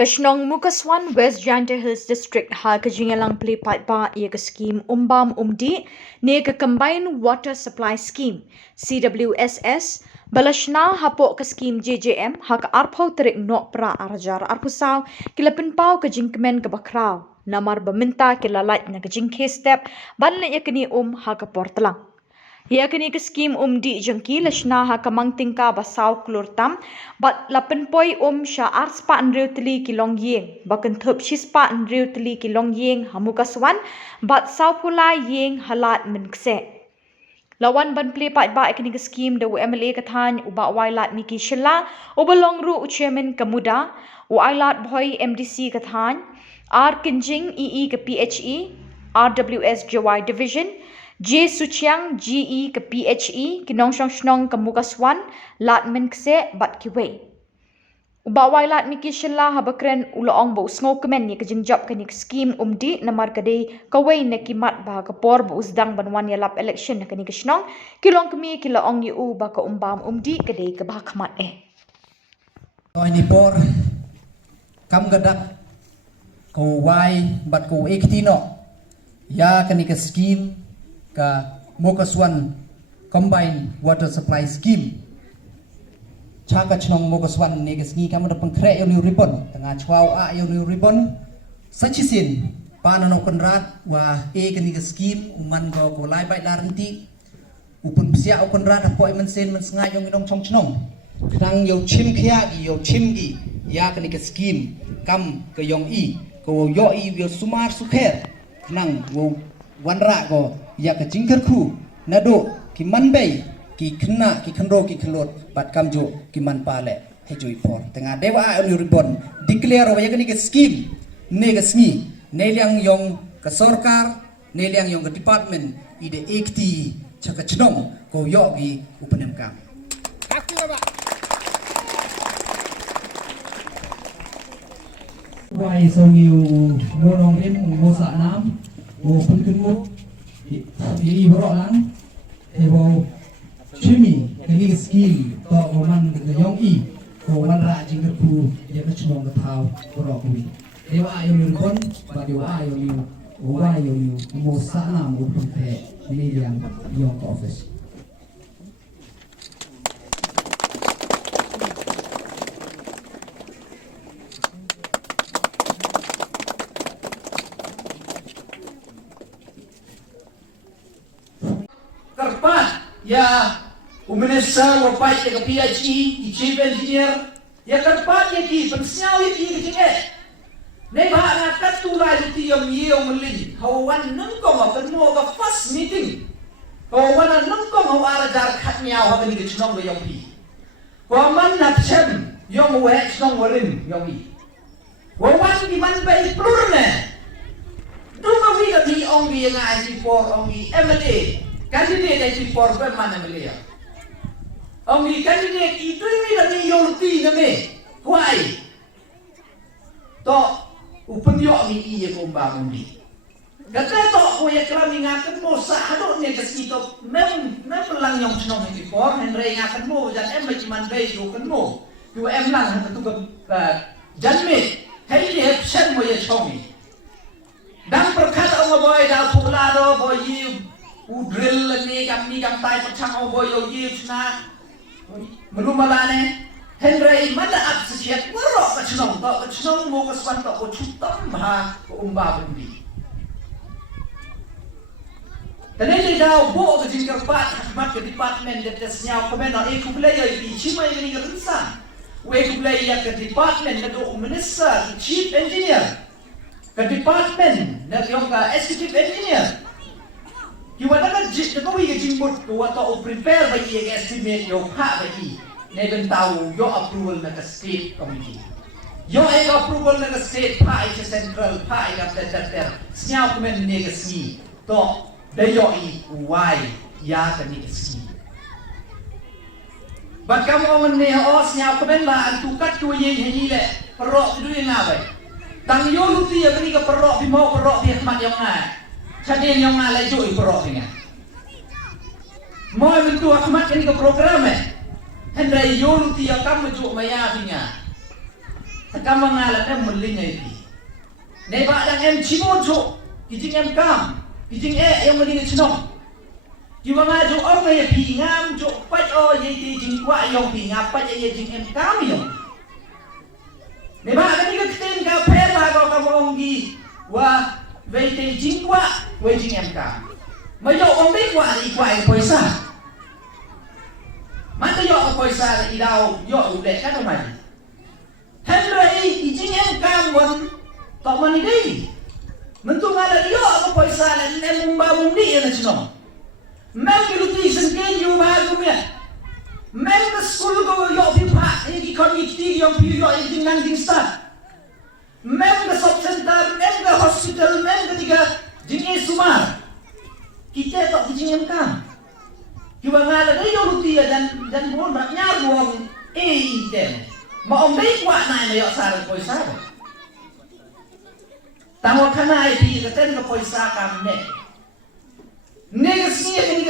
Kashnong Mukaswan West Janta Hills District ha kajingalang play pipe ba ye scheme umbam umdi ne combined water supply scheme CWSS balashna hapo ka scheme JJM ha ka arpau terik no pra arjar arpusaw kilapin pau kajingkemen ka bakraw namar baminta kilalait na kajingke step ban le yakni ha ka portlang yakni ka scheme di jengki lashna ha kamang tingka basaw klurtam bat lapen poi sha ars pa andrew tli kilong yeng bakan thup shispa andrew tli kilong yeng hamukaswan bat saw pula yeng halat menkse lawan ban play pa ba yakni ka scheme de MLA kathan uba wailat miki shilla ubalong ru chairman kamuda wailat boy MDC kathan R Kinjing EE ka PHE RWS JY division J Suchiang GE ke PHE kinong shnong ke Mukaswan lat men kse bat kiwe. Ubawai lat miki shilla habakren uloong bo sngo kemen ni kejingjap ke ni scheme di namar kade kawe ne kimat ba ke por bo usdang banwan ya lap election ke ni shnong kilong kemi kiloong ni u ba ke umbam di kade ke ba khamat Noi ni por kam gadak ko wai bat ko ektino ya ke ni scheme ka Mukaswan Combined Water Supply Scheme chaka chnong Mukaswan ne gesngi kamu da pangkre yo ni ribbon tengah chwau a yo ni ribbon sachisin panano konrat wa e kani scheme uman go ko lai bai daranti upun psia o konrat apo men sen men snga yo ngidong chong chnong krang yo chim khia gi yo chim gi ya kani scheme kam ke yong i ko yo i yo sumar sukher nang wo wanra go ya ka jingkar khu nado ki manbei ki khna ki khnro ki khlot pat kamjo ki man pale hejoi for tengah dewa oni ribon declare wa yakni ke scheme ne ga smi ne liang yong ka sarkar ne liang yong ka department ide ekti chaka chnong ko yo gi upanem kam Wai so nhiều ngô nong em ngô sa nam ngô phân kinh ngô i borok lang ebo chimi kini scheme to man ke yong i ko man ra jing ku ya ka chong ka thau borok wi dewa ayo ni kon ba dewa ayo ni wa ayo ni mo sa na mo pun te ni yang yong office ya uminesa wapai ya PhD di chief engineer ya kerpat ya ki pensiau ya ki kecil ne ba na katula di yom yom melin hawan nengkong akan mo ka first meeting hawan nengkong hawara jar khat miao ha ni chnong ga yom pi wa man na chem yom we chnong warin yom i wa wan di man bai plurne dunga wi ga di ong bi nga IC4 ong bi MLA candidate IC for mana melia. Ongi candidate itu ni lagi yolti name. Why? To upen yo mi iye ko bangun di. Kata to ko ya kram ingakan mo sa hado ne kasito mem pelang yang chnong IC for henry ingakan mo jan em man bay yo kan mo. Yo em lang hatu ko janme. Hai ni hepsen mo ya chomi. Dang perkata mo boy da pulado boy udril ni kam tai pachang o boy yo yipna melumalane henry mada apsiat waro ka chnong mo ka swan to ko chutam ha ko umba bundi tane daw bo ka jingkar pat mat ke department de tesnya ko men e ku play yo bi chima ni ga insan we ku play ya ke department na do minister chief engineer ke department na yung ka executive engineer Kiwala na jit na kawi jimbot ko wato o prepare ba yung estimate yung ha ba na ibang tao yung approval na ka state committee. Yung approval na ka state pa ay sa central pa ay kapter siya kumen ni ka ski to dayo i why ya ka ni ka ski. Ba't ka mo man niya o siya kumen ba ang tukat ko yung hinile pero ito yung nga ba tang yung luti ya ka ni ka pero bimo pero bihmat yung nga Chadin yang ngalai jo ibrok ni. Mo mentu akmat ni ke program Hendra yolu ti akam jo maya binga. takam mengalat em melinya itu. Neba dang em cimojo, kijing em kam, kijing yang mending cenong. Kiwa ngaju orang yang pingam jo pat ye kijing kwa yang pingam pat ye jing em kam yang. Neba kan ikat ten ka pera ko kamongi wa vei jing kwa we jing em kam. Mayo ông biết quả đi quay quay xa mà cái dọ quay xa là đi đâu dọ đủ để các ông mày thêm rồi thì chính em cam quần tao mình đi mình tung ra là dọ quay xa là em mùng ba mùng đi là chứ nó mấy cái lúc đi sinh kế nhiều mà cũng biết mấy cái school có dọ phim phá cái con nghịch đi dọ phim dọ những năng tiếng start mấy cái shop center mấy cái hospital mấy cái tiga chính em sumar kita tak dijingin kam. Kiwa ngala dari rutia dan buon maknya buong item. Ma om baik wa na yo sar poisa. Tamo kana pi katen ka poisa kam ne. Nega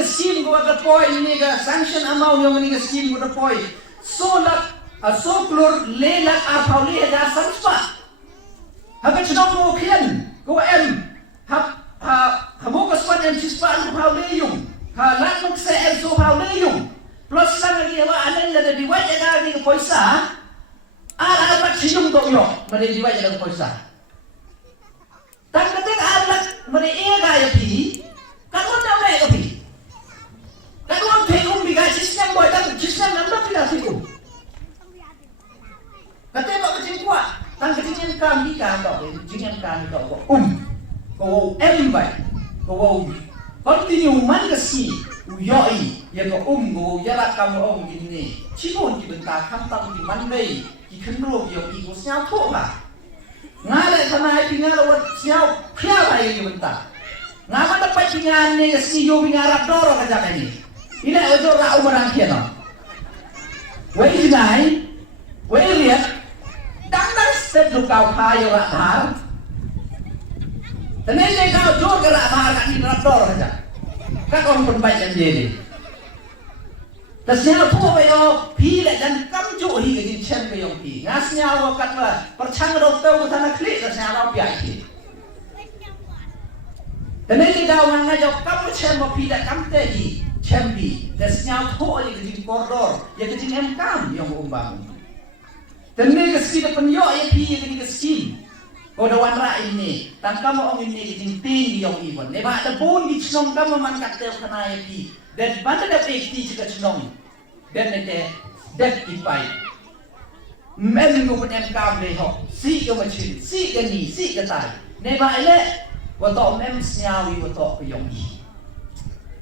scheme go ka poi nega sanction amount yo nega scheme go ka poi. So lak a so klor le lak a pauli da sanspa. Habat chno mo khian go em hab kamu kesukaan yang cispan hal leyung, halat mukse em so hal leyung, plus sang lagi apa anda ada di wajah dari kepoisa, alat alat siung dokyo, mereka di wajah dari kepoisa. Tak ketik alat mereka gaya pi, kan mana mereka pi, kan orang pengum biga sistem boy dan sistem nanda tidak siung. Ketik kok kecil kuat, tang kecilnya kami kan dok, kecilnya kami dok, kau em vậy, kau continue man cái gì, uyoi, ya kau kau jarak kamu gini, cipon di bentar kantang di man bay, di kenro yo ibu siapa tu lah, ngalai tanah pingal awat siapa, siapa yang di bentar, ngapa dapat pingal ni si yo pingal rapdor kerja ni, ini ojo rau merangkai no, wei jinai, wei lihat, dang step lu kau kaya rapar. Tenang kau jor gerak mahal kat ni rapdor saja. Kan orang perbaik dan jadi. Tersiap tu bayo pilih dan kamju hi ke chen bayo pi. Ngasnya awak kat lah percang doktor ke tanah klik tersiap awak piai. Tenang kau nganga jauh kamu chen mau pilih kamte hi chen pi. Tersiap tu hi ke koridor ya ke em kam yang umbang. Tenang ke sekitar penyok ya pi ke skin. Kau wan ra ini, tangkap mau ini tinggi yang iban. Neba ada pun di cenong kamu mangkat tel kena ini. Dan mana ada pekti jika cenong. Dan nete, dan ipai. Mending pun em kam leho, si ke macam, si ke ni, si ke tai. Neba ele, wato mem senyawi wato yang i.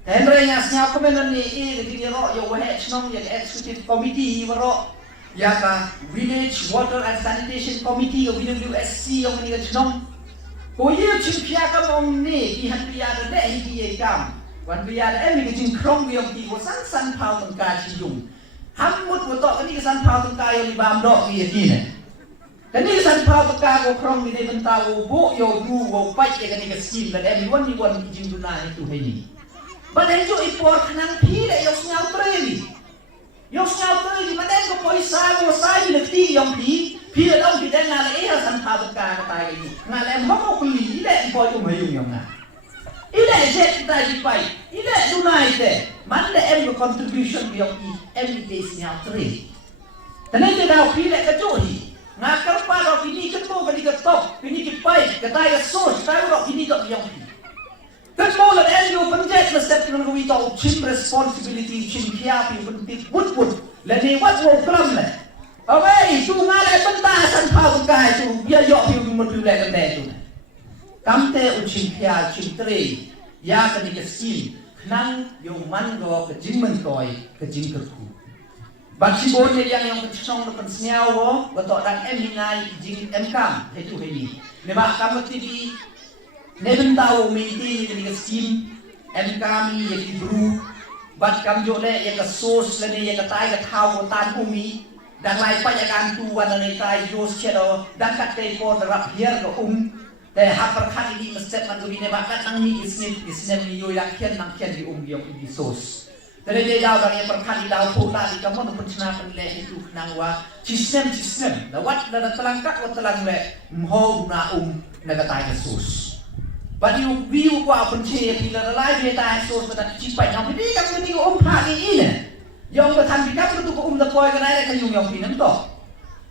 Hendrenya senyaw komenan ni di ro yo wahe cenong yang executive committee waro. Ya ka Village Water and Sanitation Committee of WSC yang ni cenong. Ko ye chimpia ka mong ni ki han pia da de hi ye kam. Wan pia da em ni jing krong yang ki wo san pau tong ka chi yung. Ham mut wo to ni san pau tong ka yo ni bam do ki ye ki ne. Dan ni san pau tong ka ko krong ni de benta wo bo yo du wo pai ye ka ni ka skin da em wan ni wan ki jing duna ni tu he ni. Ba den jo ipor knan pi le yo snyal treli. Yo siapa tu di mana kau poisa kau saya lekti yang pi dong kita ngalai san pau ka kata ini ngalai mau beli ile boy mayung yang na ile jet tadi pai ile dunai te mana em contribution yang em di siap tri dan itu dah pi le kecoi ngakar pada ini ketemu kali ketop ini kipai kata ya sos tahu ini tak yang pi. Kan mola elio penjet na step nang gawi tau chim responsibility chim kiapi pentit put lani wat wo kram le awai tu ngale pentasan pau kai tu bia yo pi mun tu le kan tu kamte u chim kia chim tre ya kan ni skill nang yo man go ke jingmen toy ke jing ke ku baksi bon yang kecong na pensnyao wo to dan em hinai jing em kam he tu he ni ne ba kam ti Neben tahu miti ni ke skim em kami ye ki bru bat kam jo le ye ke sos le ni ye ke tai ke thau tan umi dan lai pa ya kan tu wan ni tai jos chedo dan kat te ko rap hier ke te hapar khan ni meset man ni ne ba kat nang ni isne ni yo yang kian nang kian di yo di sos Tadi dia jauh dari perkali jauh pula di kamu tu pencina penilai itu nangwa sistem lewat dari telangkak atau telang le mho guna naga tai Yesus. Bagi view kuah pencina bila lalai dia tai Yesus pada cipai yang ini kamu ni pagi ini. Yang bertan bikap tu lepoi kenai kan yang pinam tu.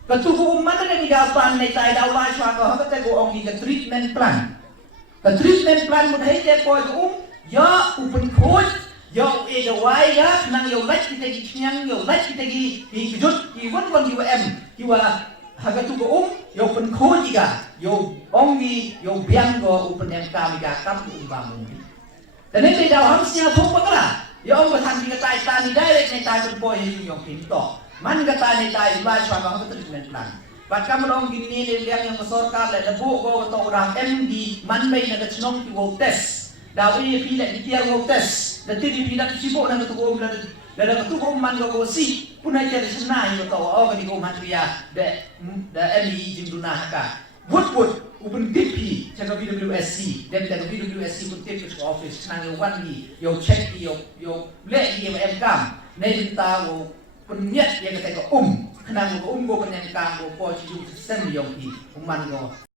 Ketua mana yang dia plan ni tai dah ulai suaka kata go ni ke treatment plan. Ke treatment plan mun hai dia poi ya open coach yo ega wai ga nang yo lach kita gi chiang yo lach kita gi jut ki won ki wa haga tu go yo pen ko ji ga yo ongi yo biang go open em ka mi ga kam ba mu ni dan ni da ham sia phok pa kala yo ong ba than ki ga tai ta ni direct ni tai boy yo pin to man ga ta ni tai ba chwa ba treatment plan ba kam long gi ni le liang yang sorkar le da bu go to orang MD man mai na ga chnong ki wo test Dawi pilih di tiar ngotes, dan tadi pilih sibuk nak ketua umum dan ketua umum man go si pun aja di sana yang tahu oh di umum dia da MI jimduna haka wood open TP jaga BWSC dan jaga BWSC pun TP ke office nang wan ni yo check yo le di kam nei tahu pun niat yang kata go kenang go go penyangkang go po ci sistem yo ki man go